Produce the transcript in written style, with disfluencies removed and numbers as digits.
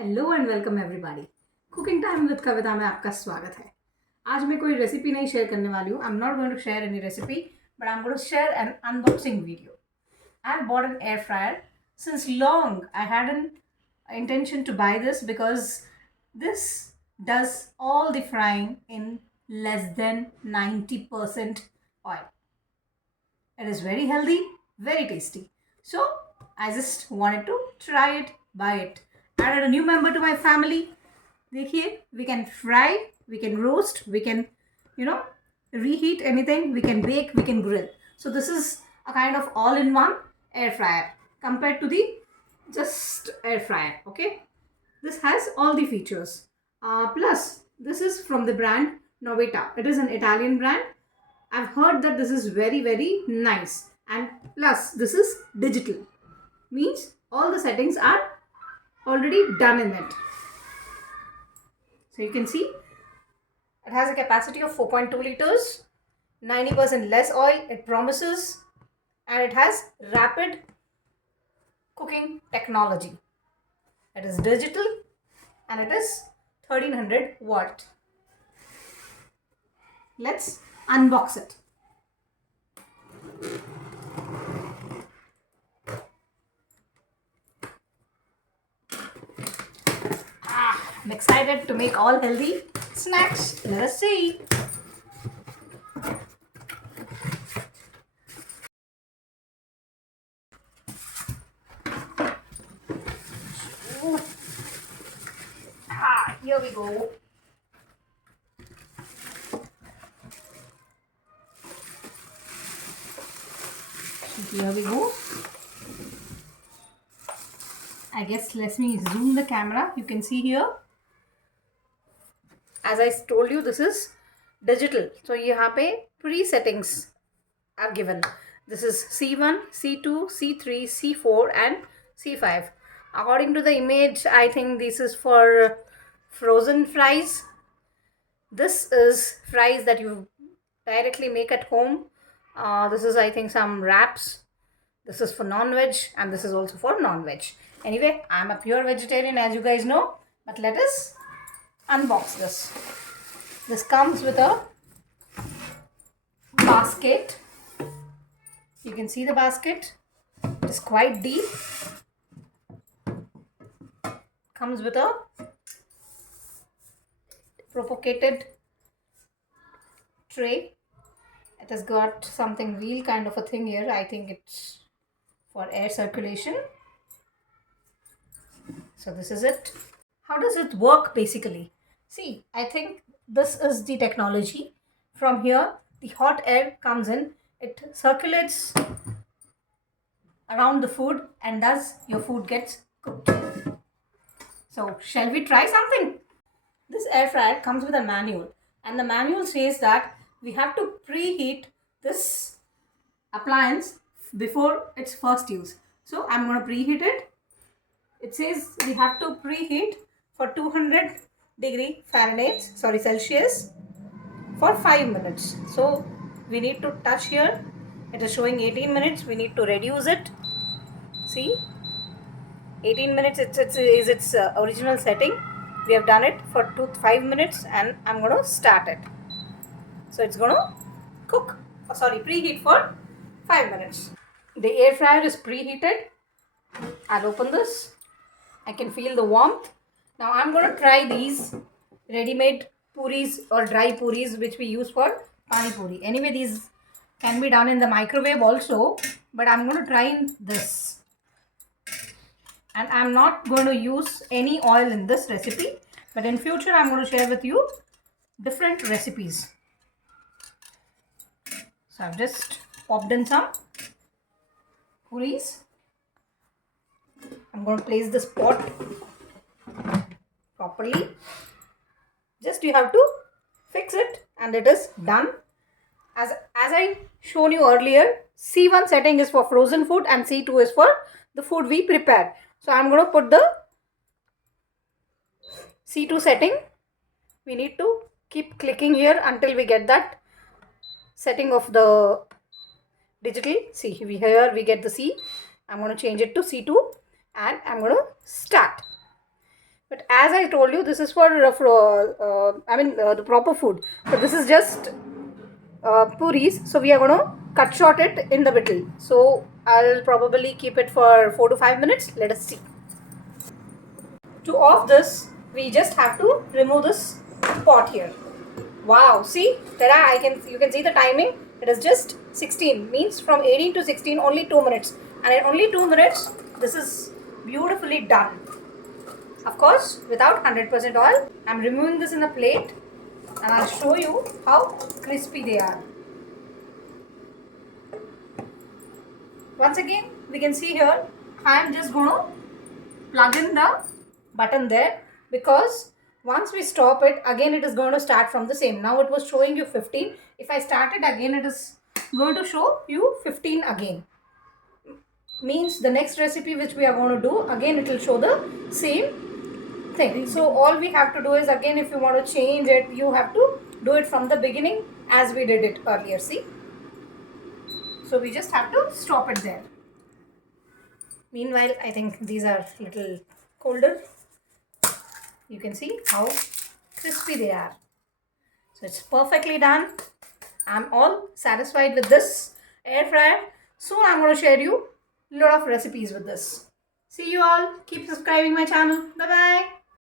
Hello and welcome everybody. Cooking time with Kavita में आपका स्वागत है। आज मैं कोई रेसिपी नहीं शेयर करने वाली हूँ। I am not going to share any recipe, but I am going to share an unboxing video. I have bought an air fryer. Since long, I had an intention to buy this because this does all the frying in less than 90% oil. It is very healthy, very tasty. So I just wanted to try it, buy it. Added a new member to my family. देखिए, we can fry, we can roast, we can, reheat anything, we can bake, we can grill. So this is a kind of all-in-one air fryer compared to the just air fryer. Okay, this has all the features. Plus, this is from the brand Novita. It is an Italian brand. I've heard that this is very, very nice. And plus, this is digital. Means all the settings are already done in it. So you can see it has a capacity of 4.2 liters, 90% less oil, it promises, and it has rapid cooking technology. It is digital and it is 1300 watt. Let's unbox it. I'm excited to make all healthy snacks. Let us see. Here we go. Here we go. I guess let me zoom the camera. You can see here. As I told you, this is digital. So यहाँ पे pre-settings are given. This is C1, C2, C3, C4 and C5. According to the image, I think this is for frozen fries. This is fries that you directly make at home. This is, I think, some wraps. This is for non-veg and this is also for non-veg. Anyway, I'm a pure vegetarian, as you guys know. But let us unbox this. This comes with a basket. You can see the basket. It is quite deep. Comes with a propagated tray. It has got something wheel kind of a thing here. I think it's for air circulation. So this is it. How does it work basically? See, I think this is the technology. From here, the hot air comes in. It circulates around the food and thus your food gets cooked. So shall we try something? This air fryer comes with a manual, and the manual says that we have to preheat this appliance before its first use. So I'm going to preheat it. It says we have to preheat for 200 degree Fahrenheit, Celsius for 5 minutes. So we need to touch here. It is showing 18 minutes. We need to reduce it. See, 18 minutes is its original setting. We have done it for 5 minutes and I'm going to start it. So it's going to preheat for 5 minutes. The air fryer is preheated. I'll open this. I can feel the warmth. Now I'm going to try these ready-made puris or dry puris which we use for pani puri. Anyway, these can be done in the microwave also, but I'm going to try this. And I'm not going to use any oil in this recipe, but in future I'm going to share with you different recipes. So I've just popped in some puris. I'm going to place this pot properly. Just you have to fix it and it is done. As I shown you earlier, C1 setting is for frozen food and C2 is for the food we prepare. So I'm going to put the C2 setting. We need to keep clicking here until we get that setting of the digital. See, here we get the C. I'm going to change it to C2 and I'm going to start. But as I told you, this is for the proper food. But this is just puris, so we are going to cut short it in the middle. So I'll probably keep it for 4 to 5 minutes. Let us see. To off this, we just have to remove this pot here. Wow, see, you can see the timing. It is just 16, means from 18 to 16, only 2 minutes. And in only 2 minutes, this is beautifully done. Of course, without 100% oil. I'm removing this in a plate and I'll show you how crispy they are. Once again, we can see here, I'm just going to plug in the button there, because once we stop it, again it is going to start from the same. Now it was showing you 15. If I start it again, it is going to show you 15 again. Means the next recipe which we are going to do, again it will show the same thing. So all we have to do is, again, if you want to change it, you have to do it from the beginning as we did it earlier. See? So we just have to stop it there. Meanwhile, I think these are little colder. You can see how crispy they are. So it's perfectly done. I'm all satisfied with this air fryer. Soon I'm going to share you a lot of recipes with this. See you all. Keep subscribing my channel. Bye bye.